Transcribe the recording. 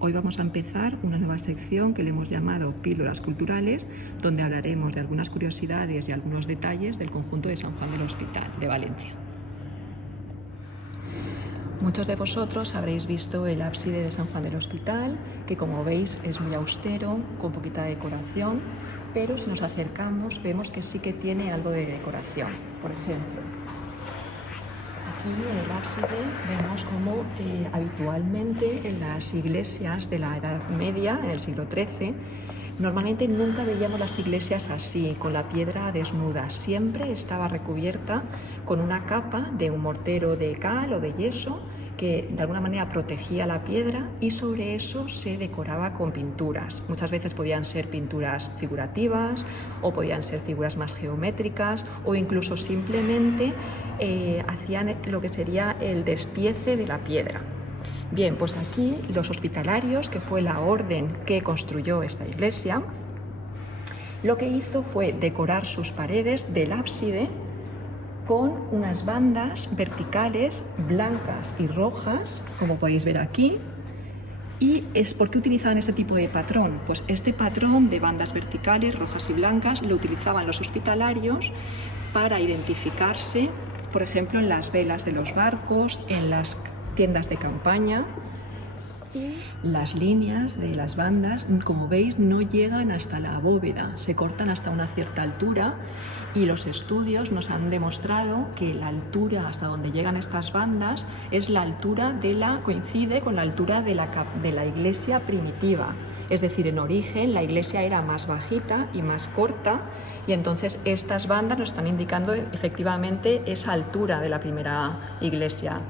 Hoy vamos a empezar una nueva sección que le hemos llamado Píldoras Culturales, donde hablaremos de algunas curiosidades y algunos detalles del conjunto de San Juan del Hospital de Valencia. Muchos de vosotros habréis visto el ábside de San Juan del Hospital, que como veis es muy austero, con poquita decoración, pero si nos acercamos vemos que sí que tiene algo de decoración. Por ejemplo, aquí en el ábside vemos como habitualmente en las iglesias de la Edad Media, en el siglo XIII, normalmente nunca veíamos las iglesias así, con la piedra desnuda. Siempre estaba recubierta con una capa de un mortero de cal o de yeso que de alguna manera protegía la piedra, y sobre eso se decoraba con pinturas. Muchas veces podían ser pinturas figurativas o podían ser figuras más geométricas, o incluso simplemente hacían lo que sería el despiece de la piedra. Bien, pues aquí los hospitalarios, que fue la orden que construyó esta iglesia, lo que hizo fue decorar sus paredes del ábside con unas bandas verticales blancas y rojas, como podéis ver aquí. ¿Y por qué utilizaban ese tipo de patrón? Pues este patrón de bandas verticales rojas y blancas lo utilizaban los hospitalarios para identificarse, por ejemplo, en las velas de los barcos, en las tiendas de campaña. Las líneas de las bandas, como veis, no llegan hasta la bóveda, se cortan hasta una cierta altura, y los estudios nos han demostrado que la altura hasta donde llegan estas bandas es la altura coincide con la altura de la iglesia primitiva. Es decir, en origen la iglesia era más bajita y más corta, y entonces estas bandas nos están indicando efectivamente esa altura de la primera iglesia